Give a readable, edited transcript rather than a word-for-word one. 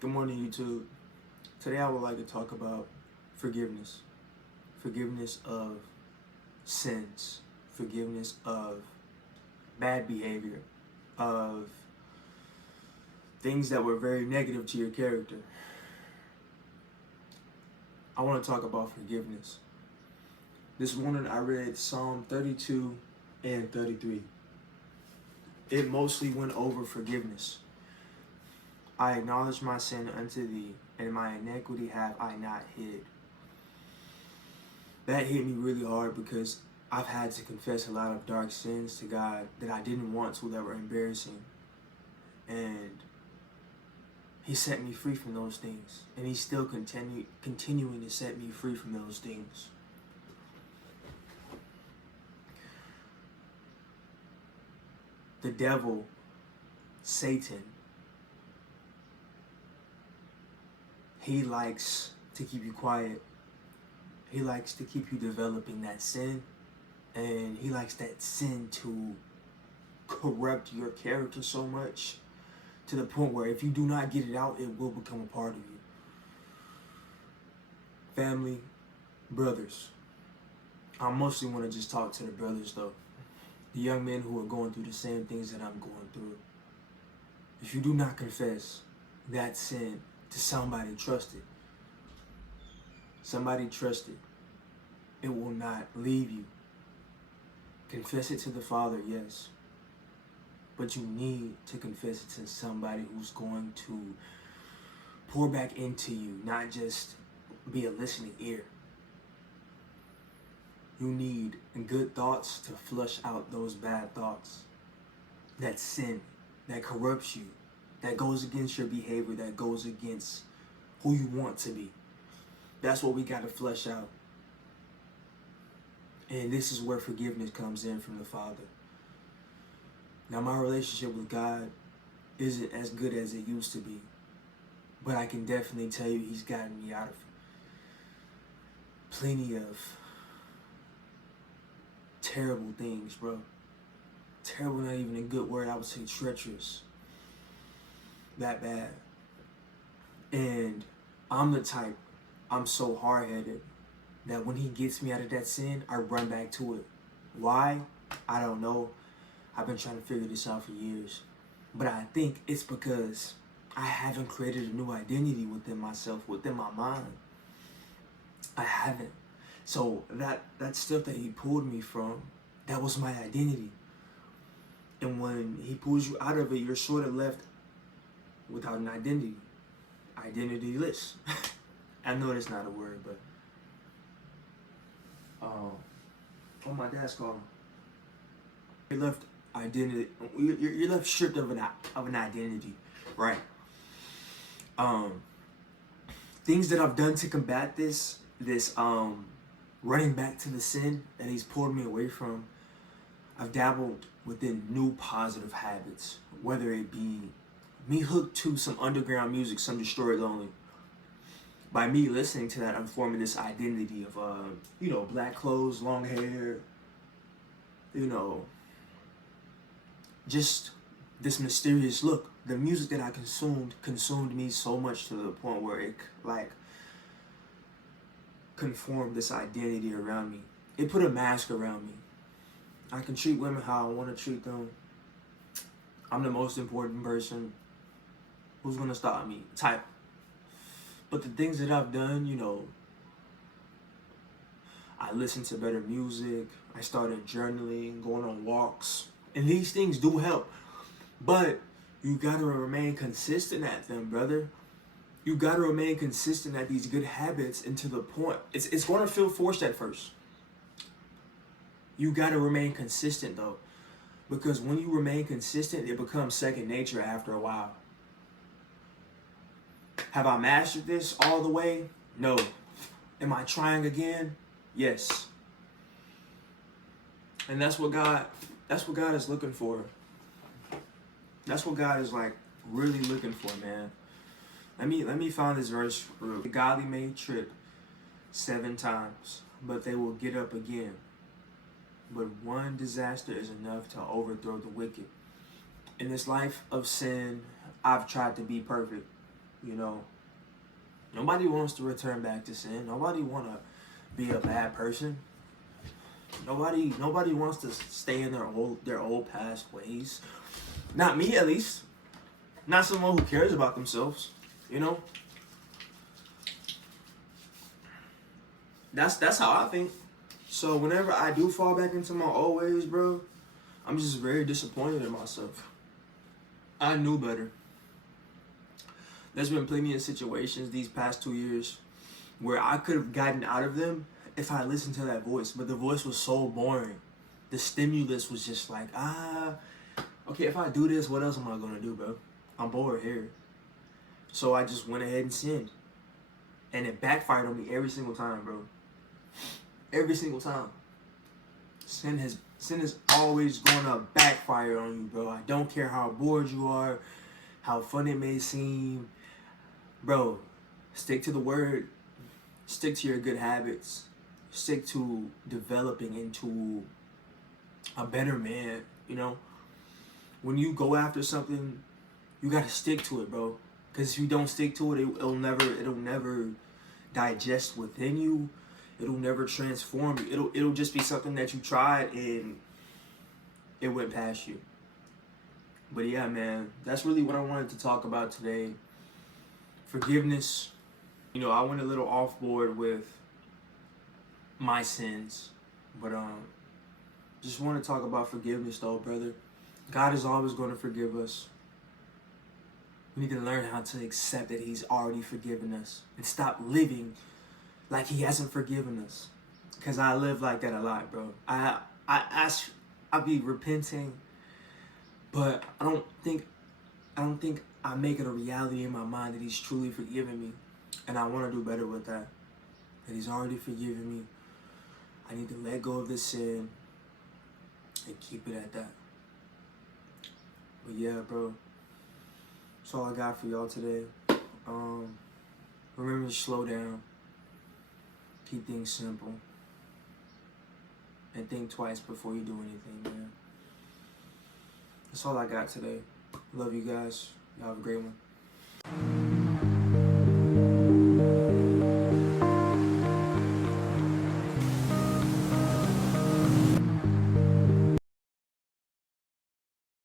Good morning, YouTube. Today I would like to talk about forgiveness. Forgiveness of sins. Forgiveness of bad behavior. Of things that were very negative to your character. I want to talk about forgiveness. This morning I read Psalm 32 and 33. It mostly went over forgiveness. I acknowledge my sin unto thee, and my iniquity have I not hid. That hit me really hard because I've had to confess a lot of dark sins to God that I didn't want to, that were embarrassing. And He set me free from those things. And He's still continuing to set me free from those things. The devil, Satan, he likes to keep you quiet. He likes to keep you developing that sin. And he likes that sin to corrupt your character so much to the point where if you do not get it out, it will become a part of you. Family, brothers. I mostly want to just talk to the brothers though. The young men who are going through the same things that I'm going through. If you do not confess that sin to somebody trusted, it will not leave you. Confess it to the Father, yes. But you need to confess it to somebody who's going to pour back into you, not just be a listening ear. You need good thoughts to flush out those bad thoughts. That sin that corrupts you, that goes against your behavior, that goes against who you want to be. That's what we got to flush out. And this is where forgiveness comes in from the Father. Now, my relationship with God isn't as good as it used to be. But I can definitely tell you He's gotten me out of plenty of terrible things, bro. Terrible, not even a good word. I would say treacherous. That bad. And I'm the type, I'm so hard-headed that when He gets me out of that sin, I run back to it. Why? I don't know. I've been trying to figure this out for years. But I think it's because I haven't created a new identity within myself, within my mind. I haven't. So that stuff that He pulled me from, that was my identity. And when He pulls you out of it, you're sort of left without an identity. Identityless. I know that's not a word, but oh, my dad's calling. You're left identity. You're left stripped of an identity, right? Things that I've done to combat this running back to the sin that He's pulled me away from. I've dabbled within new positive habits, whether it be me hooked to some underground music, some Destroyed Lonely. By me listening to that, I'm forming this identity of, black clothes, long hair, just this mysterious look. The music that I consumed me so much to the point where it, conformed this identity around me. It put a mask around me. I can treat women how I want to treat them. I'm the most important person. Who's going to stop me? Type. But the things that I've done, I listen to better music. I started journaling, going on walks. And these things do help. But you got to remain consistent at them, brother. You got to remain consistent at these good habits, and to the point, it's going to feel forced at first. You got to remain consistent, though. Because when you remain consistent, it becomes second nature after a while. Have I mastered this all the way? No. Am I trying again? Yes. And that's what God is looking for. That's what God is really looking for, man. Let me find this verse real quick. The godly may trip 7 times, but they will get up again. But one disaster is enough to overthrow the wicked. In this life of sin, I've tried to be perfect. You know, nobody wants to return back to sin. Nobody want to be a bad person. Nobody wants to stay in their old past ways. Not me, at least. Not someone who cares about themselves. You know. That's how I think. So whenever I do fall back into my old ways, bro, I'm just very disappointed in myself. I knew better. There's been plenty of situations these past 2 years where I could have gotten out of them if I listened to that voice, but the voice was so boring. The stimulus was just like, okay, if I do this, what else am I gonna do, bro? I'm bored here. So I just went ahead and sinned. And it backfired on me every single time, bro. Every single time. Sin is always gonna backfire on you, bro. I don't care how bored you are, how fun it may seem. Bro, stick to the word. Stick to your good habits. Stick to developing into a better man, you know? When you go after something, you gotta stick to it, bro. Because if you don't stick to it, it'll never digest within you. It'll never transform you. It'll just be something that you tried and it went past you. But yeah, man, that's really what I wanted to talk about today. Forgiveness. You know, I went a little off board with my sins, but just want to talk about forgiveness though, brother. God is always going to forgive us. We need to learn how to accept that he's already forgiven us and stop living like he hasn't forgiven us. Because I live like that a lot, bro. I be repenting, but I don't think I make it a reality in my mind that he's truly forgiven me. And I want to do better with that. That he's already forgiven me. I need to let go of this sin and keep it at that. But yeah, bro. That's all I got for y'all today. Remember to slow down. Keep things simple. And think twice before you do anything, man. That's all I got today. Love you guys. Y'all have a great one.